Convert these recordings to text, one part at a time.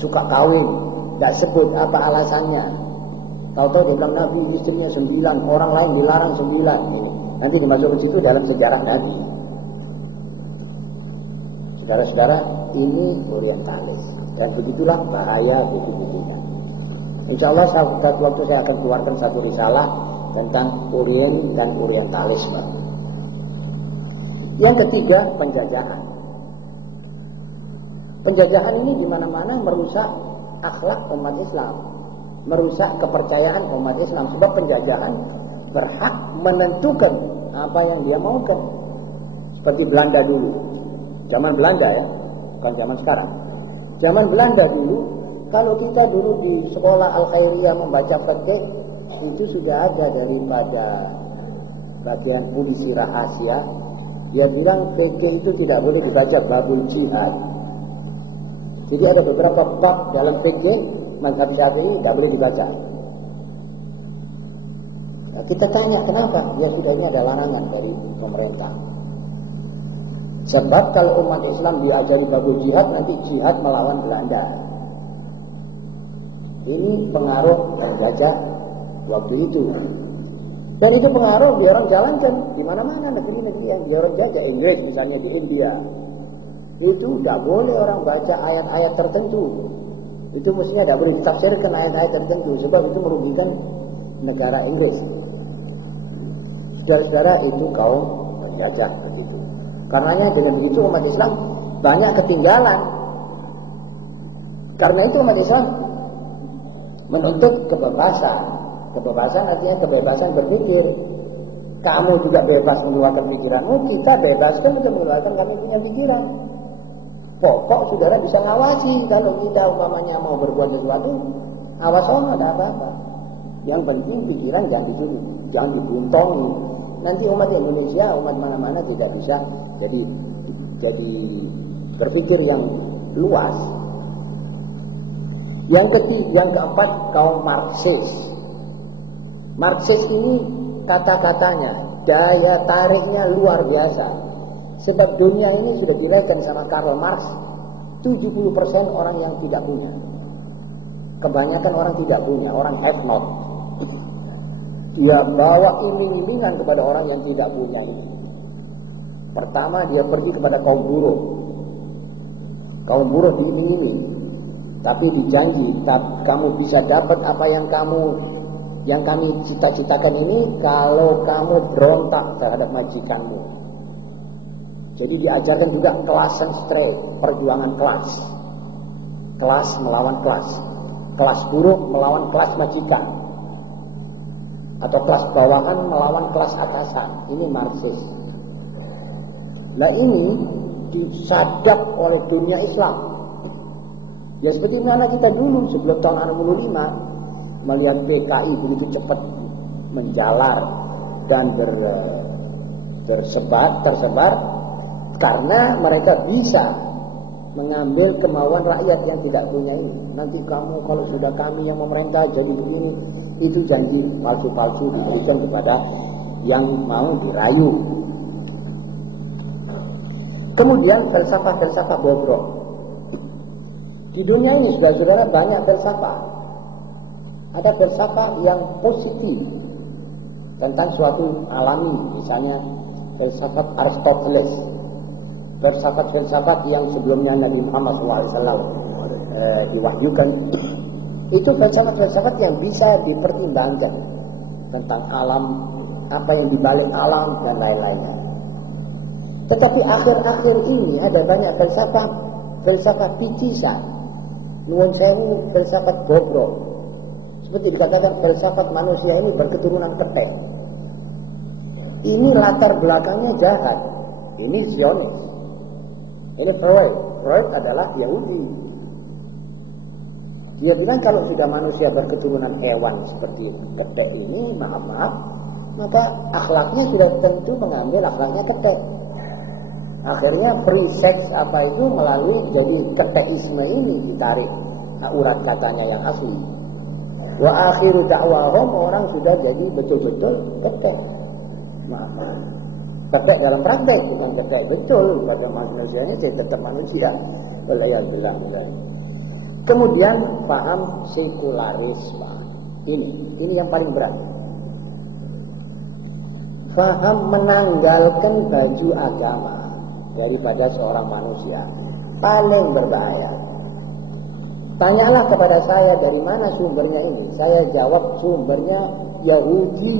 suka kawin, tidak sebut apa alasannya. Tahu-tahu dia bilang Nabi istrinya 9, orang lain dilarang 9. Nanti dimasukkan situ dalam sejarah Nabi. Saudara-saudara, ini orientalis. Dan begitulah bahaya buku-bukunya. Insya Allah suatu waktu saya akan keluarkan satu risalah tentang Orient dan orientalisme. Yang ketiga, penjajahan. Penjajahan ini di mana-mana merusak akhlak umat Islam, merusak kepercayaan umat Islam. Sebab penjajahan berhak menentukan apa yang dia maukan. Seperti Belanda dulu, zaman Belanda ya, bukan zaman sekarang. Zaman Belanda dulu, kalau kita dulu di sekolah Al-Khairiyah membaca fikih, itu sudah ada daripada bagian polisi rahasia. Dia bilang fikih itu tidak boleh dibaca babul jihad. Jadi ada beberapa bab dalam fikih mazhab Syafi'i tidak boleh dibaca. Nah, kita tanya kenapa? Ya sudah, ini ada larangan dari pemerintah. Sebab kalau umat Islam diajari babul jihad, nanti jihad melawan Belanda. Ini pengaruh penjajah waktu itu. Dan itu pengaruh biar orang jalankan di mana-mana negeri-negeri yang dia orang jajah. Inggris misalnya di India, itu tidak boleh orang baca ayat-ayat tertentu. Itu mestinya tidak boleh ditafsirkan ayat-ayat tertentu, sebab itu merugikan negara Inggris. Saudara-saudara, itu kaum penjajah begitu. Karenanya dengan begitu umat Islam banyak ketinggalan. Karena itu umat Islam menuntut kebebasan. Kebebasan artinya kebebasan berpikir. Kamu juga bebas mengeluarkan pikiranmu, kita bebaskan untuk mengeluarkan kami punya pikiran. Pokok saudara bisa ngawasi. Kalau kita umpamanya mau berbuat sesuatu, awas, ada apa-apa. Yang penting pikiran jangan dicuri, jangan dibuntongi. Nanti umat Indonesia, umat mana-mana tidak bisa jadi berpikir yang luas. Yang ketiga, yang keempat, kaum Marxis. Marxis ini kata-katanya, daya tariknya luar biasa. Sebab dunia ini sudah dirayakan sama Karl Marx, 70% orang yang tidak punya. Kebanyakan orang tidak punya, orang have not. Dia bawa iming-imingan kepada orang yang tidak punya ini. Pertama dia pergi kepada kaum buruh. Kaum buruh diiming-iming, tapi dijanji, kamu bisa dapat apa yang kami cita-citakan ini kalau kamu berontak terhadap majikanmu. Jadi diajarkan juga kelasan straight, perjuangan kelas. Kelas melawan kelas. Kelas buruh melawan kelas majikan. Atau kelas bawahan melawan kelas atasan. Ini Marxis. Nah ini disadap oleh dunia Islam. Ya seperti mana kita dulu sebelum tahun 65 melihat PKI begitu cepat menjalar dan tersebar karena mereka bisa mengambil kemauan rakyat yang tidak punya ini. Nanti kamu kalau sudah kami yang memerintah jadi begini, itu janji palsu-palsu diberikan kepada yang mau dirayu. Kemudian filsafah-filsafah bobrok. Di dunia ini saudara-saudara banyak filsafah. Ada filsafah yang positif tentang suatu alami, misalnya filsafat Aristoteles. Filsafat-filsafat yang sebelumnya Nabi Muhammad SAW diwahyukan, itu filsafat-filsafat yang bisa dipertimbangkan tentang alam, apa yang dibalik alam dan lain-lainnya. Tetapi akhir-akhir ini ada banyak filsafat picisan, nuwun sewu, filsafat bobrok. Seperti dikatakan filsafat manusia ini berketurunan ketek. Ini latar belakangnya jahat. Ini Zionis. Ini Freud. Freud adalah Yahudi. Dia bilang kalau sudah manusia berketurunan hewan seperti ketek ini, maaf, maka akhlaknya sudah tentu mengambil akhlaknya ketek. Akhirnya free sex apa itu melalui jadi keteisme ini ditarik urat katanya yang asli. Wa akhiru da'wahum, orang sudah jadi betul-betul ketek. Maaf. Ketek dalam praktek, bukan ketek betul pada manusianya, jadi tetap manusia. Waliyadzubillah. Kemudian paham sekularisme. Ini yang paling berat. Faham menanggalkan baju agama daripada seorang manusia paling berbahaya. Tanyalah kepada saya dari mana sumbernya ini. Saya jawab sumbernya Yahudi.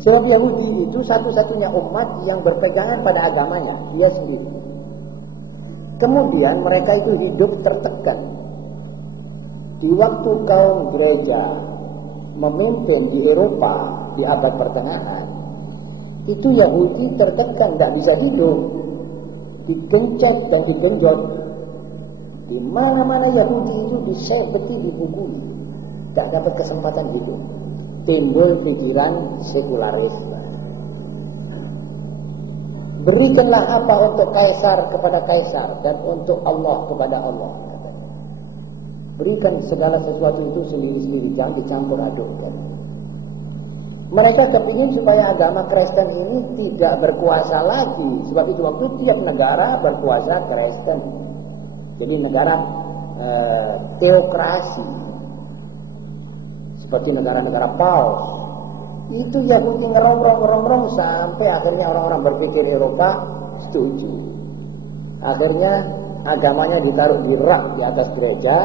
Sebab Yahudi itu satu-satunya umat yang berpegangan pada agamanya dia sendiri. Kemudian mereka itu hidup tertekan. Di waktu kaum gereja memimpin di Eropa di abad pertengahan, itu Yahudi tertekan, tidak bisa hidup, digencet dan digenjot. Di mana-mana Yahudi itu disebeti, dibukuli, tidak dapat kesempatan hidup. Timbul pikiran sekularisme. Berikanlah apa untuk kaisar kepada kaisar dan untuk Allah kepada Allah. Berikan segala sesuatu itu sendiri-sendiri, jangan dicampur adukkan. Mereka kepingin supaya agama Kristen ini tidak berkuasa lagi. Sebab itu waktu tiap negara berkuasa Kristen. Jadi negara teokrasi. Seperti negara-negara Paus. Itu Yahudi ngerongrong sampai akhirnya orang-orang berpikir Eropa setuju. Akhirnya agamanya ditaruh di rak di atas gereja.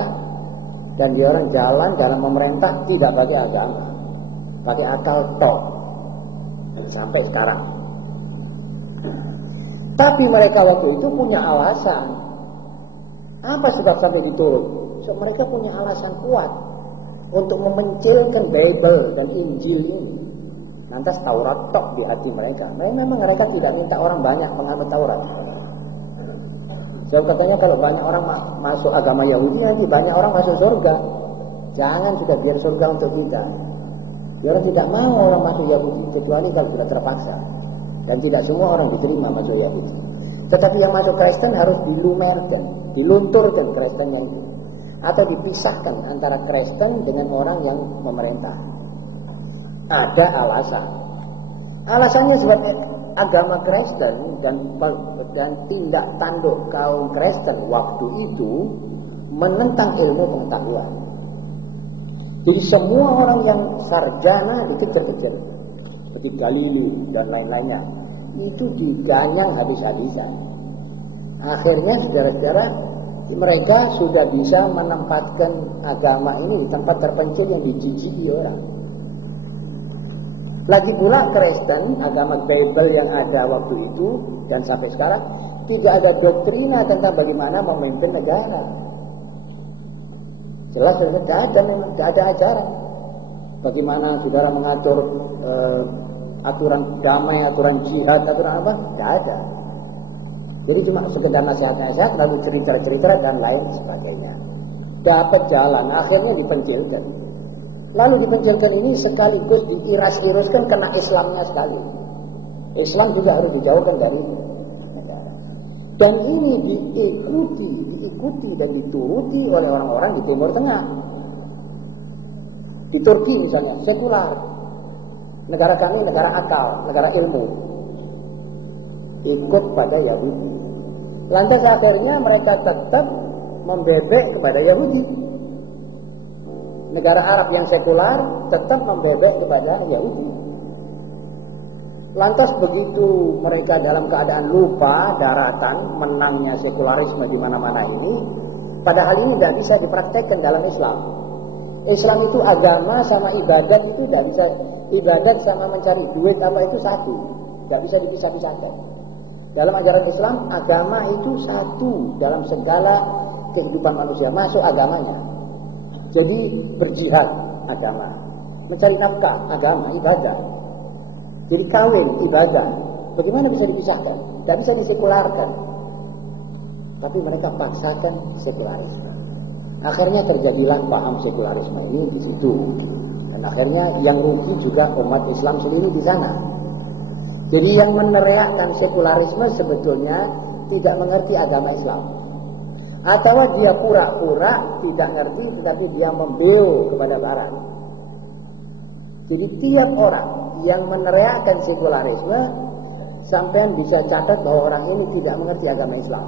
Dan dia orang jalan dalam memerintah tidak pakai agama, pakai akal tok. Sampai sekarang. Tapi mereka waktu itu punya alasan. Apa sebab sampai diturun? So, mereka punya alasan kuat untuk memencilkan Bible dan Injil ini. Lantas Taurat tok di hati mereka. Memang mereka tidak minta orang banyak menganut Taurat. So, katanya kalau banyak orang masuk agama Yahudi, nanti banyak orang masuk surga. Jangan kita biar surga untuk kita. Dia tidak mau orang masuk Yahudi, kecuali kalau sudah terpaksa. Dan tidak semua orang diterima masuk Yahudi. Tetapi yang masuk Kristen harus dilumerkan, dilunturkan Kristennya itu. Atau dipisahkan antara Kristen dengan orang yang memerintah. Ada alasan. Alasannya sebab agama Kristen dan tindak tanduk kaum Kristen waktu itu menentang ilmu pengetahuan. Jadi semua orang yang sarjana dikejar-kejar, seperti Galilei dan lain-lainnya, itu diganyang habis-habisan. Akhirnya saudara-saudara, mereka sudah bisa menempatkan agama ini di tempat terpencil yang dijijiki orang. Lagi pula Kristen, agama Bible yang ada waktu itu dan sampai sekarang tidak ada doktrina tentang bagaimana memimpin negara. Jelas tidak ada, memang tidak ada ajaran. Bagaimana saudara mengatur aturan damai, aturan jihad, aturan apa? Tidak ada. Jadi cuma sekedar nasihat-nasihat, lalu cerita-cerita dan lain sebagainya. Dapat jalan, akhirnya dipencilkan. Lalu dipencilkan ini sekaligus diiras-iraskan kena Islamnya sekali. Islam juga harus dijauhkan dari negara. Dan ini diikuti dan dituruti oleh orang-orang di Timur Tengah. Di Turki misalnya, sekular. Negara kami negara akal, negara ilmu. Ikut pada Yahudi. Lantas akhirnya mereka tetap membebek kepada Yahudi. Negara Arab yang sekular tetap membebek kepada Yahudi. Lantas begitu mereka dalam keadaan lupa daratan menangnya sekularisme di mana-mana ini, padahal ini tidak bisa dipraktekkan dalam Islam. Islam itu agama sama ibadat itu tidak bisa, ibadat sama mencari duit apa itu satu, tidak bisa dipisah-pisahkan. Dalam ajaran Islam agama itu satu dalam segala kehidupan manusia, masuk agamanya. Jadi berjihad agama, mencari nafkah agama, ibadah. Jadi kawin ibadah. Bagaimana bisa dipisahkan? Tidak bisa disekularkan. Tapi mereka paksakan sekularisme. Akhirnya terjadilah paham sekularisme ini di situ. Dan akhirnya yang rugi juga umat Islam sendiri di sana. Jadi yang meneriakkan sekularisme sebetulnya tidak mengerti agama Islam. Atau dia pura-pura tidak ngerti tetapi dia membeu kepada barat. Jadi tiap orang yang meneriakkan sekularisme, sampean bisa catat bahwa orang ini tidak mengerti agama Islam.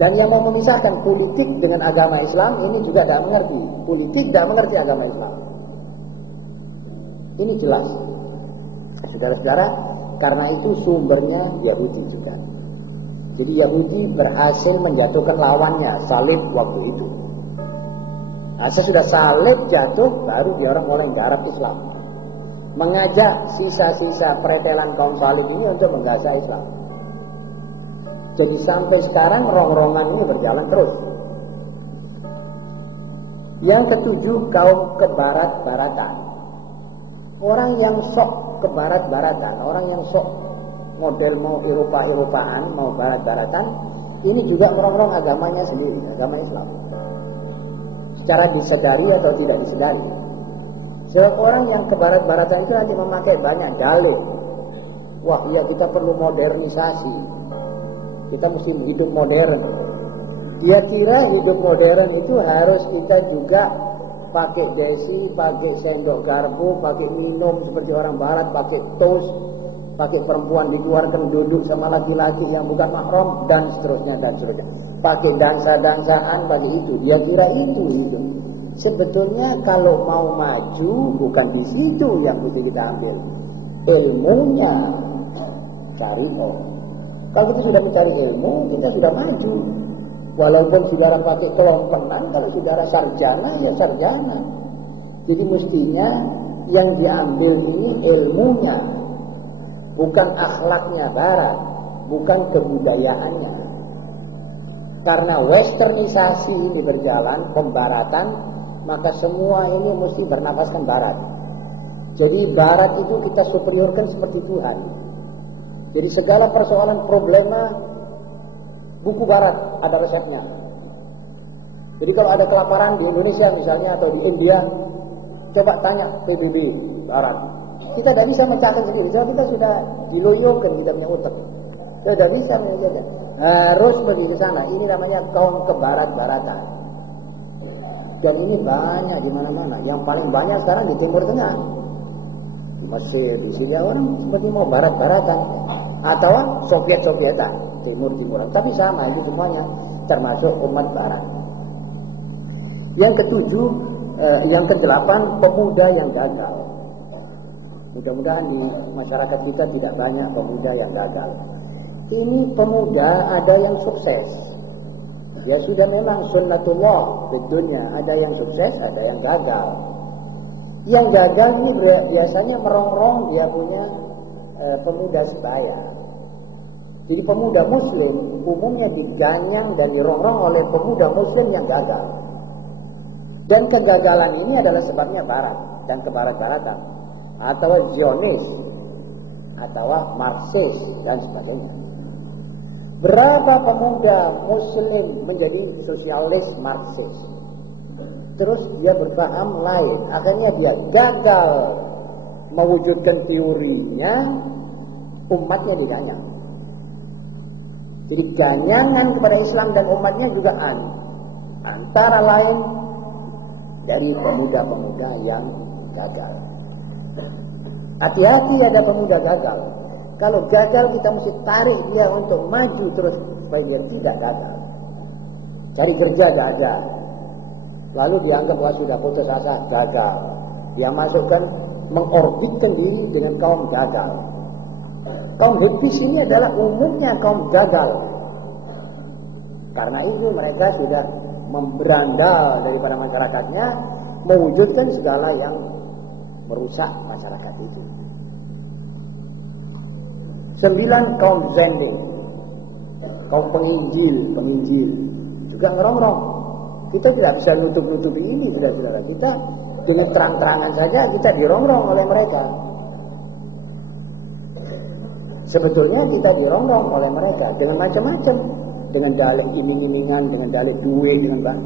Dan yang mau memisahkan politik dengan agama Islam ini juga tidak mengerti. Politik tidak mengerti agama Islam. Ini jelas. Saudara-saudara, karena itu sumbernya Yahudi juga. Jadi Yahudi berhasil menjatuhkan lawannya, salib waktu itu. Nah, sesudah salib jatuh, baru dia orang mulai garap Islam. Mengajak sisa-sisa pretelan kaum salib ini untuk menggasak Islam. Jadi sampai sekarang rong-rongan ini berjalan terus. Yang ketujuh, kaum kebarat-baratan. Orang yang sok kebarat-baratan, orang yang sok model mau Eropa-Eropaan, mau barat-baratan, ini juga rong-rong agamanya sendiri, agama Islam. Secara disadari atau tidak disadari. Sebab orang yang kebarat-baratan itu nanti memakai banyak dalih. Wah, ya kita perlu modernisasi. Kita mesti hidup modern. Dia kira hidup modern itu harus kita juga pakai desi, pakai sendok garpu, pakai minum seperti orang barat, pakai tos, pakai perempuan dikeluarkan duduk sama laki-laki yang bukan mahram, dan seterusnya dan seterusnya. Pakai dansa-dansaan, pakai itu. Dia kira itu hidup. Sebetulnya kalau mau maju bukan di situ yang mesti kita ambil. Ilmunya cari Kalau kita sudah mencari ilmu, kita sudah maju. Walaupun saudara pakai kelompengan, kalau saudara sarjana, ya sarjana. Jadi mestinya yang diambil ini ilmunya, bukan akhlaknya barat, bukan kebudayaannya. Karena westernisasi ini berjalan, pembaratan, maka semua ini mesti bernafaskan barat. Jadi barat itu kita superiorkan seperti Tuhan. Jadi segala persoalan problema, buku barat ada resepnya. Jadi kalau ada kelaparan di Indonesia misalnya atau di India, coba tanya PBB barat. Kita tidak bisa mencahkan sendiri, sebab kita sudah diloyokan, kita punya utek. Kita tidak bisa menjaga. Harus pergi ke sana. Ini namanya kaum kebarat-baratan. Dan ini banyak di mana-mana. Yang paling banyak sekarang di Timur Tengah. Di Mesir, di Syria, orang seperti mau barat-baratan. Atau Soviet-Sovietan, Timur-Timuran. Tapi sama, itu semuanya termasuk umat barat. Yang ketujuh, yang kedelapan, pemuda yang gagal. Mudah-mudahan di masyarakat kita tidak banyak pemuda yang gagal. Ini pemuda ada yang sukses. Ya sudah memang sunnatullah di dunia. Ada yang sukses, ada yang gagal. Yang gagal ini biasanya merongrong dia punya pemuda sebaya. Jadi pemuda muslim umumnya diganyang dan dirongrong oleh pemuda muslim yang gagal. Dan kegagalan ini adalah sebabnya barat dan kebarat-baratan, atau Zionis, atau Marxis dan sebagainya. Berapa pemuda muslim menjadi sosialis Marxis? Terus dia berpaham lain, akhirnya dia gagal mewujudkan teorinya, umatnya diganyang. Jadi ganyangan kepada Islam dan umatnya juga antara lain dari pemuda-pemuda yang gagal. Hati-hati ada pemuda gagal. Kalau gagal kita mesti tarik dia untuk maju terus supaya dia tidak gagal. Cari kerja tidak ada. Lalu dianggap wah sudah putus asa, gagal. Dia masukkan mengorbitkan diri dengan kaum gagal. Kaum hipis ini adalah umumnya kaum gagal. Karena itu mereka sudah memberandal daripada masyarakatnya, mewujudkan segala yang merusak masyarakat itu. 9, kaum zending, kaum penginjil juga ngerongrong. Kita tidak bisa nutup-nutupi ini, saudara-saudara. Kita dengan terang-terangan saja kita dirongrong oleh mereka. Sebetulnya kita dirongrong oleh mereka dengan macam-macam, dengan dalih iming-imingan, dengan dalih duit, dengan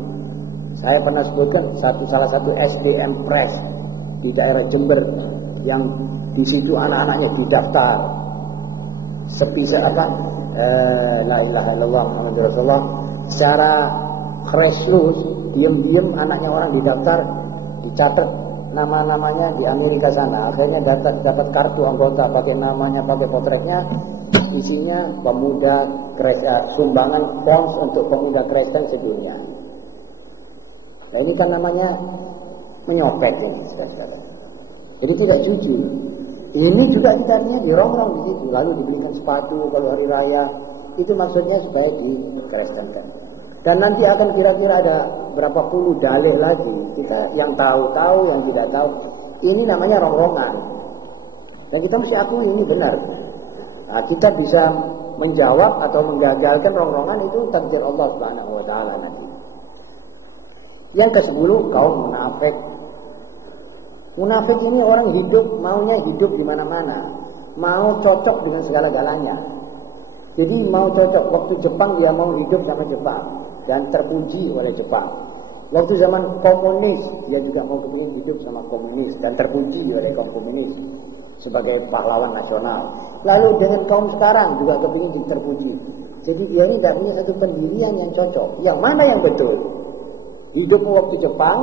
saya pernah sebutkan salah satu SDM Press di daerah Jember yang di situ anak-anaknya didaftar. Sepi la ilaha illallah Muhammadur Rasulullah, secara cashless, diam-diam anaknya orang didaftar, dicatat nama-namanya di Amerika sana. Akhirnya dapat kartu anggota, pakai namanya, pakai potretnya, isinya pemuda sumbangan fonds untuk pemuda Kristen sedunia. Nah ini kan namanya menyopet ini, saudara-saudara. Jadi tidak jujur. Ini juga ditaruhnya dirongrong di situ, lalu dibelikan sepatu kalau hari raya. Itu maksudnya supaya dikrestenkan. Dan nanti akan kira-kira ada berapa puluh dalih lagi. Kita yang tahu-tahu, yang tidak tahu. Ini namanya rongrongan. Dan kita mesti akui ini benar. Nah, kita bisa menjawab atau menggagalkan rongrongan itu takdir Allah Subhanahu wa taala nanti. Yang ke-10 kaum munafik. Munafik ini orang hidup maunya hidup di mana-mana, mau cocok dengan segala-galanya. Jadi mau cocok, waktu Jepang dia mau hidup sama Jepang dan terpuji oleh Jepang. Waktu zaman komunis dia juga mau kepingin hidup sama komunis dan terpuji oleh kaum komunis sebagai pahlawan nasional. Lalu dengan kaum sekarang juga kepingin terpuji. Jadi dia ini tidak punya satu pendirian yang cocok. Yang mana yang betul? Hidupmu waktu Jepang,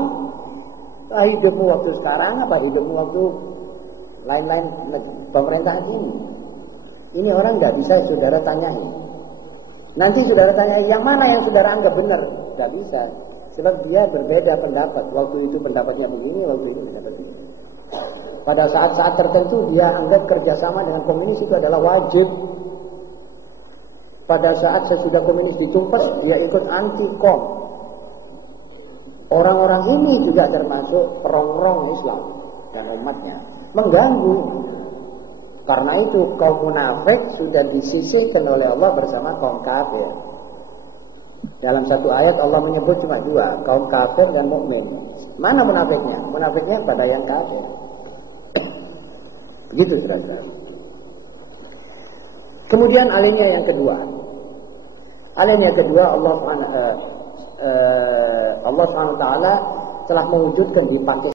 hidupmu waktu sekarang, apa hidupmu waktu lain-lain pemerintahan ini? Ini orang tidak bisa saudara tanyai. Nanti saudara tanyai yang mana yang saudara anggap benar? Tidak bisa. Sebab dia berbeda pendapat. Waktu itu pendapatnya begini, waktu itu pendapat begini. Pada saat-saat tertentu dia anggap kerjasama dengan komunis itu adalah wajib. Pada saat sesudah komunis ditumpas, dia ikut anti-kom. Orang-orang ini juga termasuk perongrong Islam dan umatnya. Mengganggu. Karena itu kaum munafik sudah disisihkan oleh Allah bersama kaum kafir. Dalam satu ayat Allah menyebut cuma dua, kaum kafir dan mukmin. Mana munafiknya? Munafiknya pada yang kafir. Begitu saudara. Kemudian alinea yang kedua. Alinea yang kedua Allah SWT telah mewujudkan di Pakistan